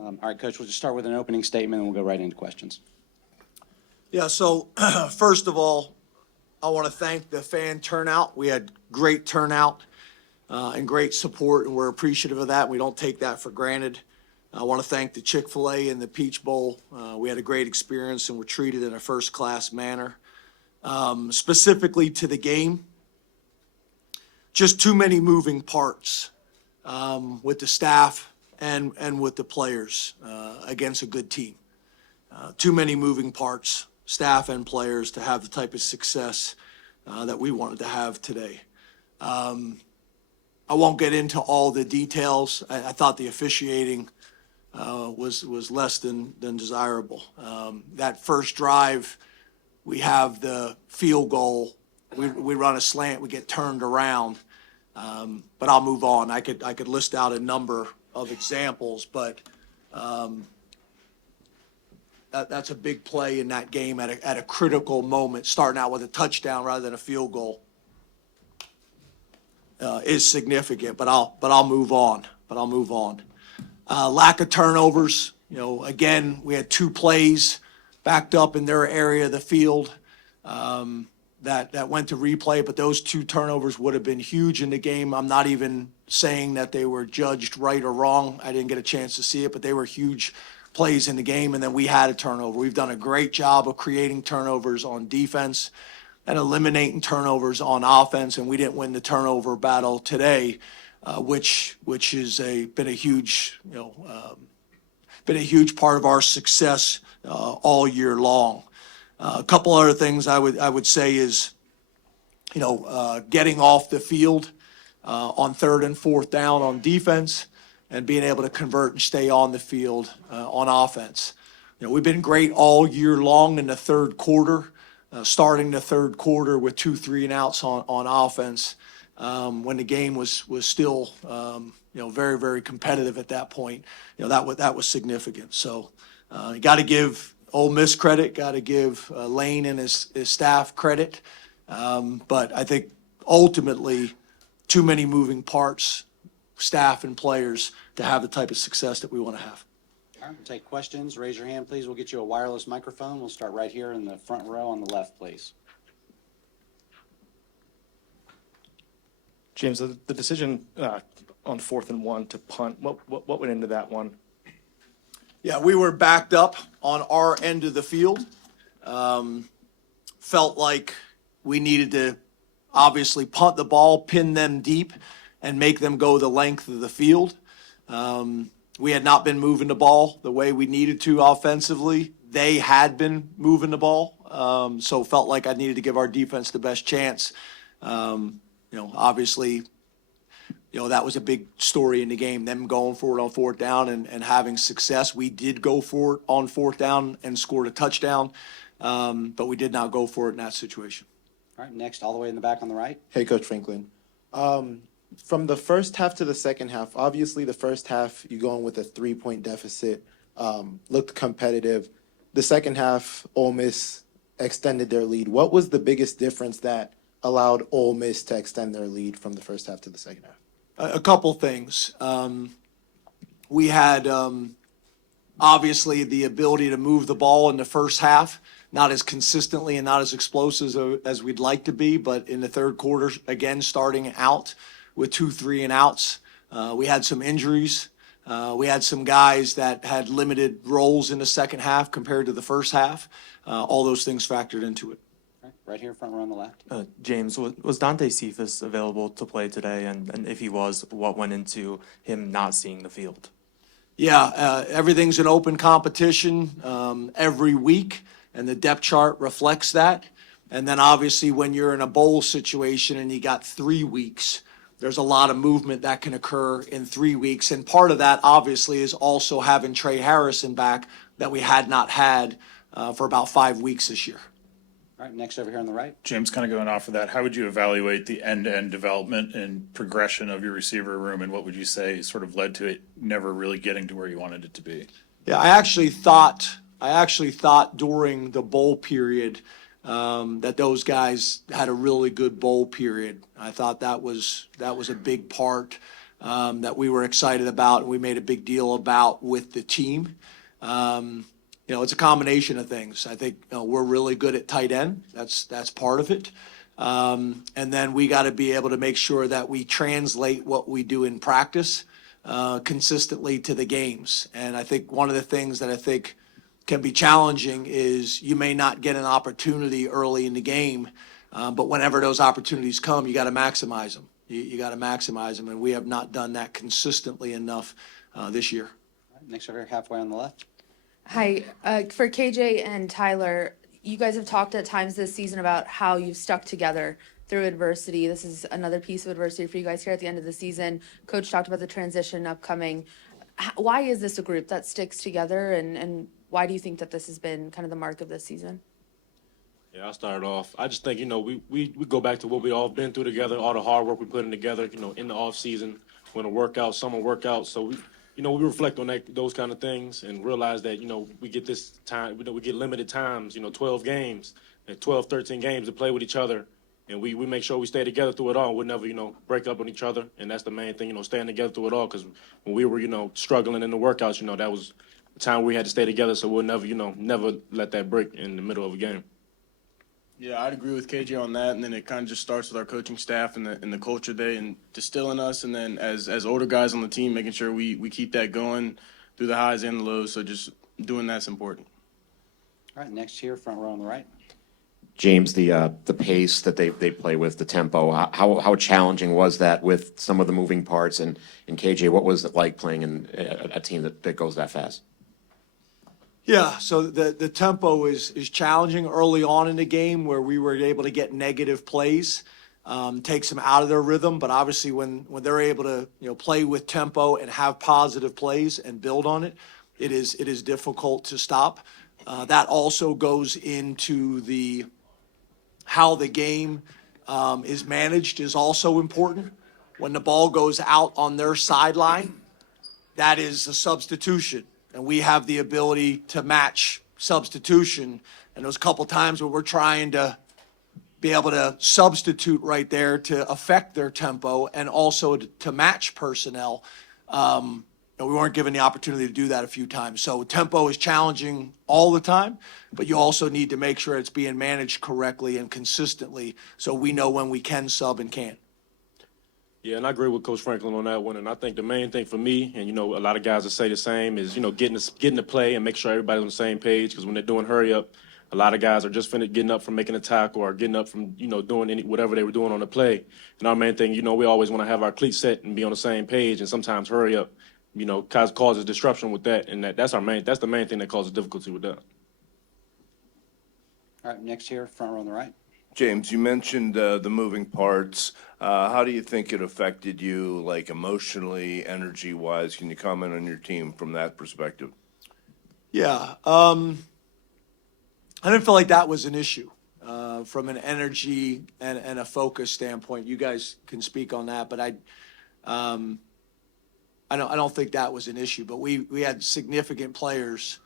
All right, Coach, we'll just start with an opening statement and we'll go right into questions. Yeah, so first of all, I want to thank the fan turnout. We had great turnout and great support, and we're appreciative of that. We don't take that for granted. I want to thank the Chick-fil-A and the Peach Bowl. We had a great experience and were treated in a first-class manner. Specifically to the game, just too many moving parts with the staff and with the players against a good team. Too many moving parts, staff and players, to have the type of success that we wanted to have today. I won't get into all the details. I thought the officiating was less than desirable. That first drive, we have the field goal. We run a slant, we get turned around. But I'll move on. I could list out a number of examples, but that's a big play in that game at a critical moment, starting out with a touchdown rather than a field goal. Is significant, but I'll move on. Lack of turnovers. Again, we had two plays backed up in their area of the field that went to replay, but those two turnovers would have been huge in the game. I'm not even saying that they were judged right or wrong. I didn't get a chance to see it, but they were huge plays in the game, and then we had a turnover. We've done a great job of creating turnovers on defense and eliminating turnovers on offense, and we didn't win the turnover battle today, which is been a huge part of our success all year long. A couple other things I would say is, getting off the field on third and fourth down on defense and being able to convert and stay on the field on offense. We've been great all year long in the third quarter. Starting the third quarter with 2 3-and-outs on offense when the game was still very, very competitive at that point. That was significant. So you got to give Ole Miss credit, got to give Lane and his staff credit. But I think ultimately too many moving parts, staff and players, to have the type of success that we want to have. All right, we'll take questions. Raise your hand, please. We'll get you a wireless microphone. We'll start right here in the front row on the left, please. James, the decision on 4th and 1 to punt, what went into that one? Yeah, we were backed up on our end of the field. Felt like we needed to obviously punt the ball, pin them deep, and make them go the length of the field. We had not been moving the ball the way we needed to offensively. They had been moving the ball, so felt like I needed to give our defense the best chance. Obviously, that was a big story in the game, them going for it on 4th down and having success. We did go for it on 4th down and scored a touchdown, but we did not go for it in that situation. All right, next, all the way in the back on the right. Hey, Coach Franklin. From the first half to the second half, obviously the first half, you going with a 3-point deficit, looked competitive. The second half, Ole Miss extended their lead. What was the biggest difference that allowed Ole Miss to extend their lead from the first half to the second half? A couple things. We had obviously the ability to move the ball in the first half, not as consistently and not as explosive as we'd like to be, but in the third quarter, again, starting out with 2 3-and-outs. We had some injuries. We had some guys that had limited roles in the second half compared to the first half. All those things factored into it. Right here, front row on the left. James, was Dante Cephas available to play today? And if he was, what went into him not seeing the field? Yeah, everything's an open competition every week, and the depth chart reflects that. And then obviously when you're in a bowl situation and you got 3 weeks, there's a lot of movement that can occur in 3 weeks. And part of that obviously is also having Trey Harrison back that we had not had for about 5 weeks this year. All right, next over here on the right. James, kind of going off of that, how would you evaluate the end-to-end development and progression of your receiver room, and what would you say sort of led to it never really getting to where you wanted it to be? Yeah, I actually thought during the bowl period that those guys had a really good bowl period. I thought that was a big part that we were excited about and we made a big deal about with the team. It's a combination of things. I think we're really good at tight end. That's part of it. And then we got to be able to make sure that we translate what we do in practice consistently to the games. And I think one of the things that I think can be challenging is you may not get an opportunity early in the game, but whenever those opportunities come, you got to maximize them. You got to maximize them, and we have not done that consistently enough this year. Next over here, halfway on the left. Hi, for KJ and Tyler, you guys have talked at times this season about how you've stuck together through adversity. This is another piece of adversity for you guys here at the end of the season. Coach talked about the transition upcoming. Why is this a group that sticks together, and why do you think that this has been kind of the mark of this season? Yeah, I'll start off. I just think, we go back to what we all been through together, all the hard work we put in together, in the off season, when the workouts, summer workouts. So we reflect on those kind of things and realize that, we get this time, we get limited times, 12 games and 12, 13 games to play with each other. And we make sure we stay together through it all. We'll never, break up on each other. And that's the main thing, staying together through it all. Because when we were, struggling in the workouts, that was the time we had to stay together. So we'll never, never let that break in the middle of a game. Yeah, I'd agree with KJ on that, and then it kind of just starts with our coaching staff and the culture they and distilling us, and then as older guys on the team, making sure we keep that going through the highs and the lows. So just doing that's important. All right, next here, front row on the right. James, the pace that they play with, the tempo, how challenging was that with some of the moving parts? And KJ, what was it like playing in a team that goes that fast? Yeah, so the tempo is challenging early on in the game where we were able to get negative plays, takes them out of their rhythm. But obviously when they're able to play with tempo and have positive plays and build on it, it is difficult to stop. That also goes into how the game is managed is also important. When the ball goes out on their sideline, that is a substitution. And we have the ability to match substitution. And there's a couple times where we're trying to be able to substitute right there to affect their tempo and also to match personnel. And we weren't given the opportunity to do that a few times. So tempo is challenging all the time, but you also need to make sure it's being managed correctly and consistently so we know when we can sub and can't. Yeah, and I agree with Coach Franklin on that one. And I think the main thing for me, and a lot of guys that say the same, is getting to play and make sure everybody's on the same page. Because when they're doing hurry up, a lot of guys are just getting up from making a tackle or getting up from doing whatever they were doing on the play. And our main thing, we always want to have our cleats set and be on the same page. And sometimes hurry up, causes disruption with that. And that's the main thing that causes difficulty with that. All right, next here, front row on the right. James, you mentioned the moving parts. How do you think it affected you, like emotionally, energy-wise? Can you comment on your team from that perspective? Yeah, I didn't feel like that was an issue from an energy and a focus standpoint. You guys can speak on that, but I don't think that was an issue. But we had significant players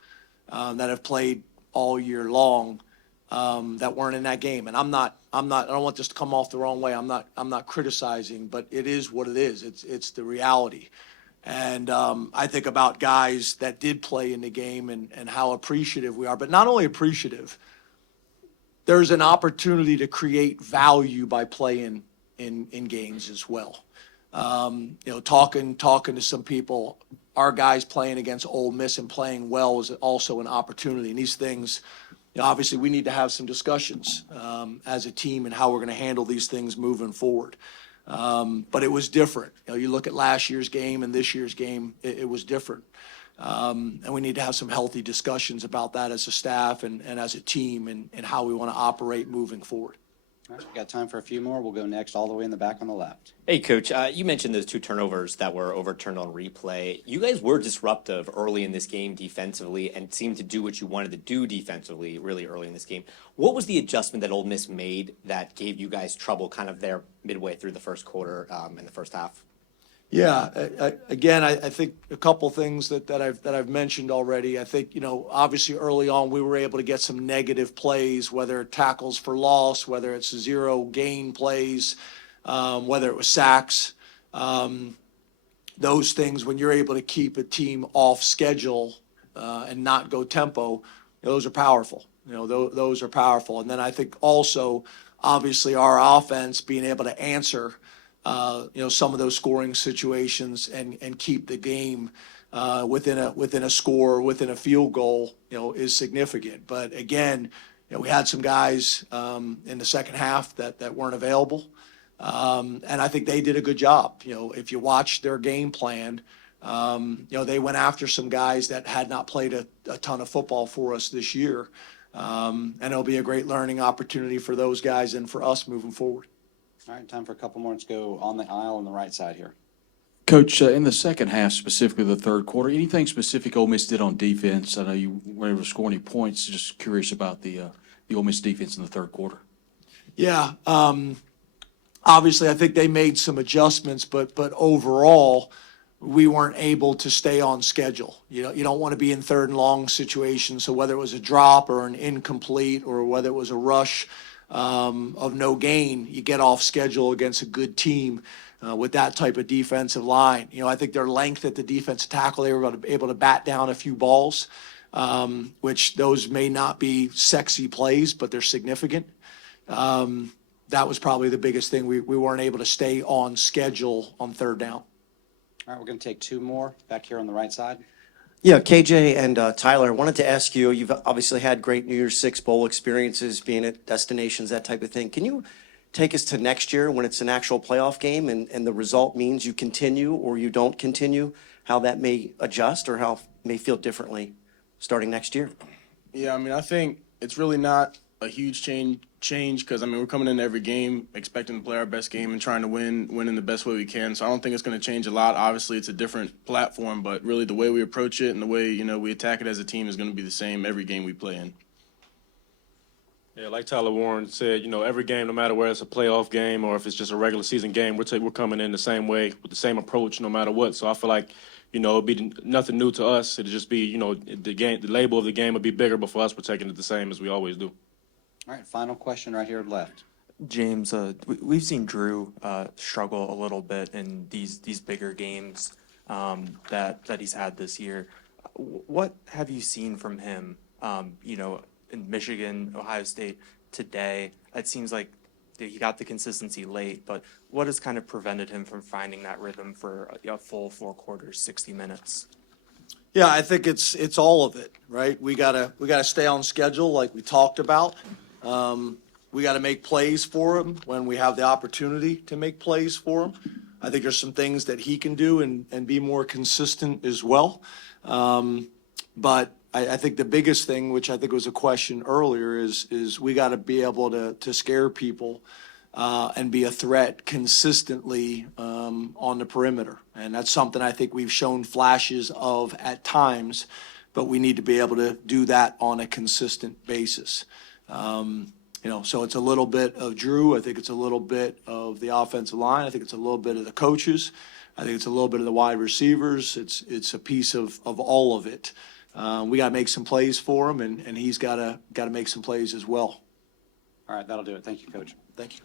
that have played all year long that weren't in that game. And I don't want this to come off the wrong way. I'm not criticizing, but it is what it is. It's the reality. And I think about guys that did play in the game and how appreciative we are, but not only appreciative, there's an opportunity to create value by playing in games as well. Talking to some people, our guys playing against Ole Miss and playing well is also an opportunity. And these things, obviously we need to have some discussions as a team and how we're going to handle these things moving forward. But it was different. You look at last year's game and this year's game, it was different. And we need to have some healthy discussions about that as a staff and as a team and how we want to operate moving forward. All right, we got time for a few more. We'll go next all the way in the back on the left. Hey, Coach, you mentioned those 2 turnovers that were overturned on replay. You guys were disruptive early in this game defensively and seemed to do what you wanted to do defensively really early in this game. What was the adjustment that Ole Miss made that gave you guys trouble kind of there midway through the first quarter in the first half? Yeah, I think a couple things that I've mentioned already. I think, obviously early on we were able to get some negative plays, whether tackles for loss, whether it's 0 gain plays, whether it was sacks. those things, when you're able to keep a team off schedule and not go tempo, those are powerful. Those are powerful. And then I think also, obviously, our offense being able to answer, some of those scoring situations and keep the game within a score, within a field goal, is significant. But again, we had some guys in the second half that weren't available. And I think they did a good job. If you watch their game plan, they went after some guys that had not played a ton of football for us this year. And it'll be a great learning opportunity for those guys and for us moving forward. All right, time for a couple more. Let's go on the aisle on the right side here. Coach, in the second half, specifically the third quarter, anything specific Ole Miss did on defense? I know you were able to score any points. Just curious about the Ole Miss defense in the third quarter. Yeah, obviously, I think they made some adjustments, but overall, we weren't able to stay on schedule. You don't want to be in third and long situations. So whether it was a drop or an incomplete or whether it was a rush of no gain, you get off schedule against a good team with that type of defensive line. I think their length at the defensive tackle, they were able to bat down a few balls, which those may not be sexy plays, but they're significant. That was probably the biggest thing. We weren't able to stay on schedule on third down. All right, we're going to take two more back here on the right side. Yeah, KJ and Tyler, I wanted to ask you, you've obviously had great New Year's Six bowl experiences, being at destinations, that type of thing. Can you take us to next year when it's an actual playoff game and the result means you continue or you don't continue, how that may adjust or how it may feel differently starting next year? Yeah, I think it's really not a huge change because, we're coming into every game expecting to play our best game and trying to win in the best way we can. So I don't think it's going to change a lot. Obviously, it's a different platform, but really the way we approach it and the way, we attack it as a team is going to be the same every game we play in. Yeah, like Tyler Warren said, every game, no matter whether it's a playoff game or if it's just a regular season game, we're coming in the same way with the same approach no matter what. So I feel like, it'll be nothing new to us. It'll just be, the label of the game will be bigger, but for us, we're taking it the same as we always do. All right, final question right here left. James, we've seen Drew struggle a little bit in these bigger games that he's had this year. What have you seen from him, in Michigan, Ohio State today? It seems like he got the consistency late, but what has kind of prevented him from finding that rhythm for a full 4 quarters, 60 minutes? Yeah, I think it's all of it, right? We gotta stay on schedule like we talked about. We got to make plays for him when we have the opportunity to make plays for him. I think there's some things that he can do and be more consistent as well. But I think the biggest thing, which I think was a question earlier, is we got to be able to scare people and be a threat consistently on the perimeter. And that's something I think we've shown flashes of at times, but we need to be able to do that on a consistent basis. So it's a little bit of Drew. I think it's a little bit of the offensive line. I think it's a little bit of the coaches. I think it's a little bit of the wide receivers. It's a piece of all of it. We got to make some plays for him, and he's got to make some plays as well. All right, that'll do it. Thank you, Coach. Thank you.